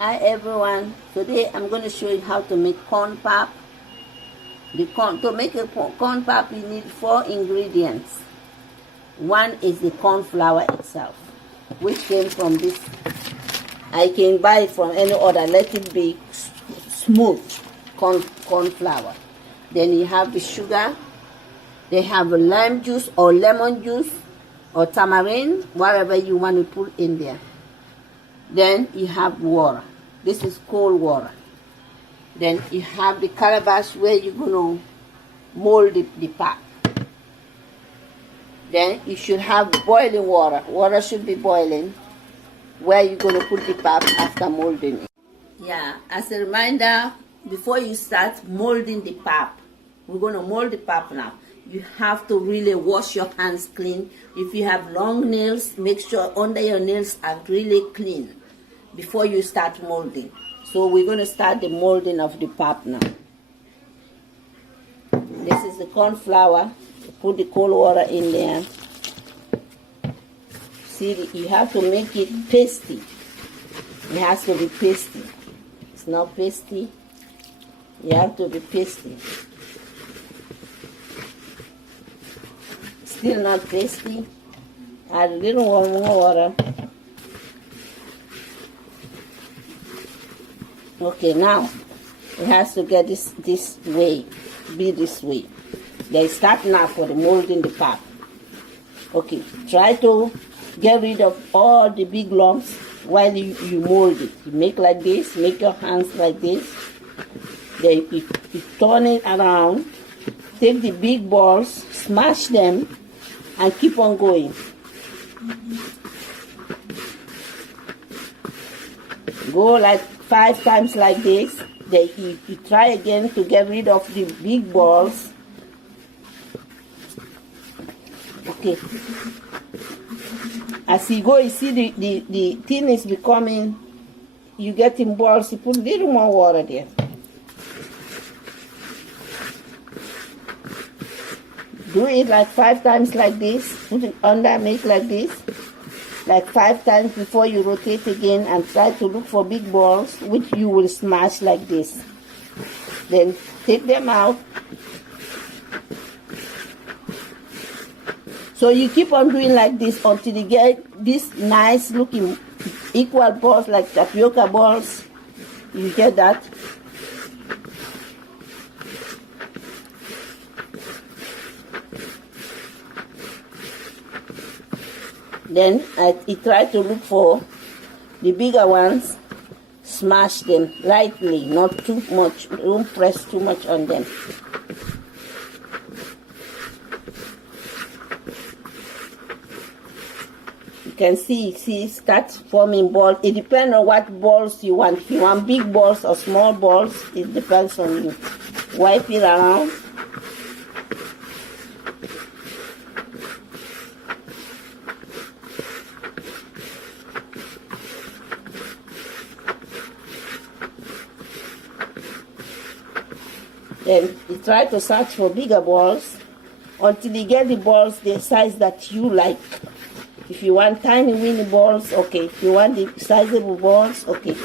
Hi everyone, today I'm going to show you how to make corn pap. To make a corn pap you need 4 ingredients. One is the corn flour itself, which came from this. I can buy it from any other, let it be smooth corn flour. Then you have the sugar, they have a lime juice or lemon juice or tamarind, whatever you want to put in there. Then you have water. This is cold water. Then you have the calabash where you're going to mold the pap. Then you should have boiling water. Water should be boiling where you're going to put the pap after molding it. Yeah, as a reminder, before you start molding the pap, we're going to mold the pap now. You have to really wash your hands clean. If you have long nails, make sure under your nails are really clean before you start molding. So we're going to start the molding of the pap now. This is the corn flour. Put the cold water in there. See, you have to make it pasty. It has to be pasty. It's not pasty. You have to be pasty. Still not pasty. Add a little more water. Okay, now it has to get this way, be this way. They start now for the molding the pap. Okay, try to get rid of all the big lumps while you mold it. You make like this, make your hands like this. Then you turn it around, take the big balls, smash them, and keep on going. Go like 5 times like this. Then you try again to get rid of the big balls. Okay. As you go, you see the thing is becoming, you getting balls, you put a little more water there. Do it like 5 times like this. Put it under, make like this. Like 5 times before you rotate again, and try to look for big balls, which you will smash like this. Then take them out. So you keep on doing like this until you get this nice looking equal balls like tapioca balls. You get that? Then you try to look for the bigger ones, smash them lightly, not too much, don't press too much on them. You can see start forming balls. It depends on what balls you want. If you want big balls or small balls, it depends on you. Wipe it around. Then you try to search for bigger balls until you get the balls the size that you like. If you want tiny weeny balls, okay. If you want the sizable balls, okay.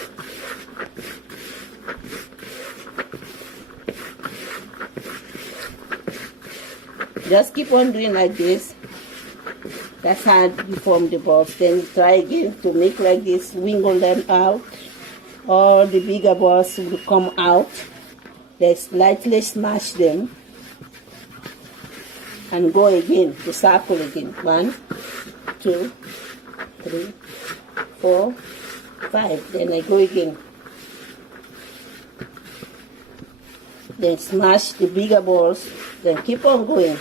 Just keep on doing like this. That's how you form the balls. Then you try again to make like this, wiggle them out. All the bigger balls will come out. Then slightly smash them and go again, the circle again. 1, 2, 3, 4, 5. Then I go again. Then smash the bigger balls. Then keep on going.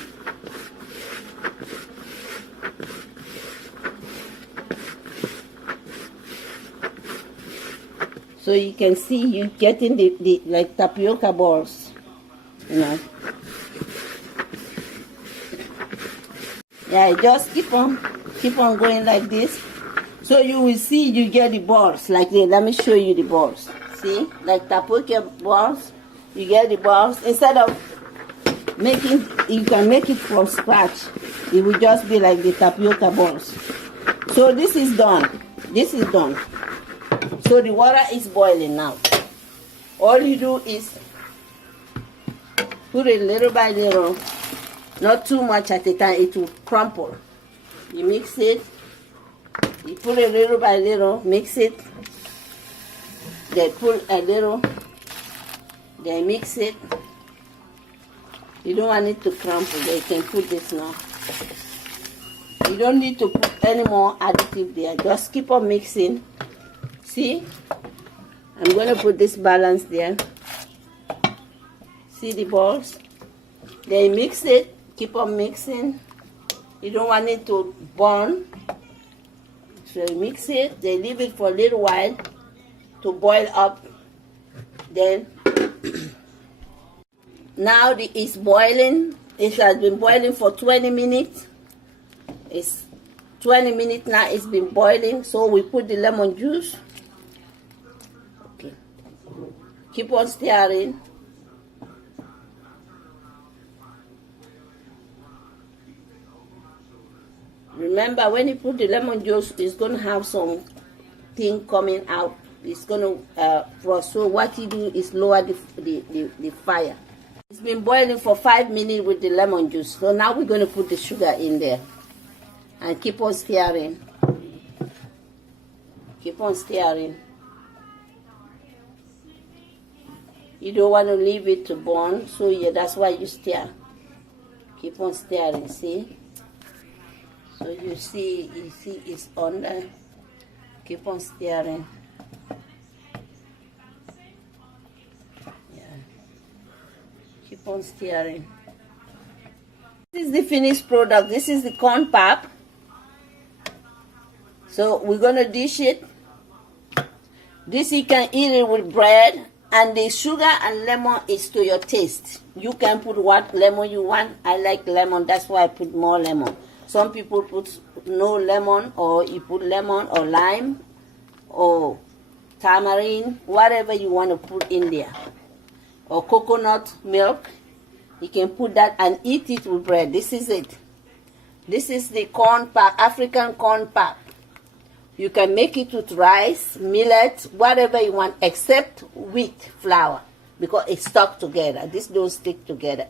So you can see you getting the like tapioca balls, you know. Yeah, just keep on going like this. So you will see you get the balls like this. Let me show you the balls. See, like tapioca balls, you get the balls. Instead of making, you can make it from scratch. It will just be like the tapioca balls. So this is done. This is done. So the water is boiling now. All you do is put it little by little, not too much at a time, it will crumple. You mix it, you put it little by little, mix it, then put a little, then mix it. You don't want it to crumple, then you can put this now. You don't need to put any more additive there, just keep on mixing. See, I'm going to put this balance there. See the balls? Then mix it, keep on mixing. You don't want it to burn. So you mix it, then leave it for a little while to boil up. Then, now it's boiling. It has been boiling for 20 minutes. It's 20 minutes now, it's been boiling. So we put the lemon juice. Okay. Keep on stirring. Remember, when you put the lemon juice, it's going to have some thing coming out. It's going to frost. So what you do is lower the fire. It's been boiling for 5 minutes with the lemon juice. So now we're going to put the sugar in there. And keep on stirring. Keep on stirring. You don't want to leave it to burn. So yeah, that's why you stir. Keep on stirring, see? So you see it's under. Keep on stirring. Yeah. Keep on stirring. This is the finished product. This is the corn pap. So we're gonna dish it. This you can eat it with bread, and the sugar and lemon is to your taste. You can put what lemon you want. I like lemon, that's why I put more lemon. Some people put no lemon, or you put lemon or lime or tamarind, whatever you want to put in there. Or coconut milk. You can put that and eat it with bread. This is it. This is the corn pap, African corn pap. You can make it with rice, millet, whatever you want, except wheat flour, because it's stuck together. This don't stick together.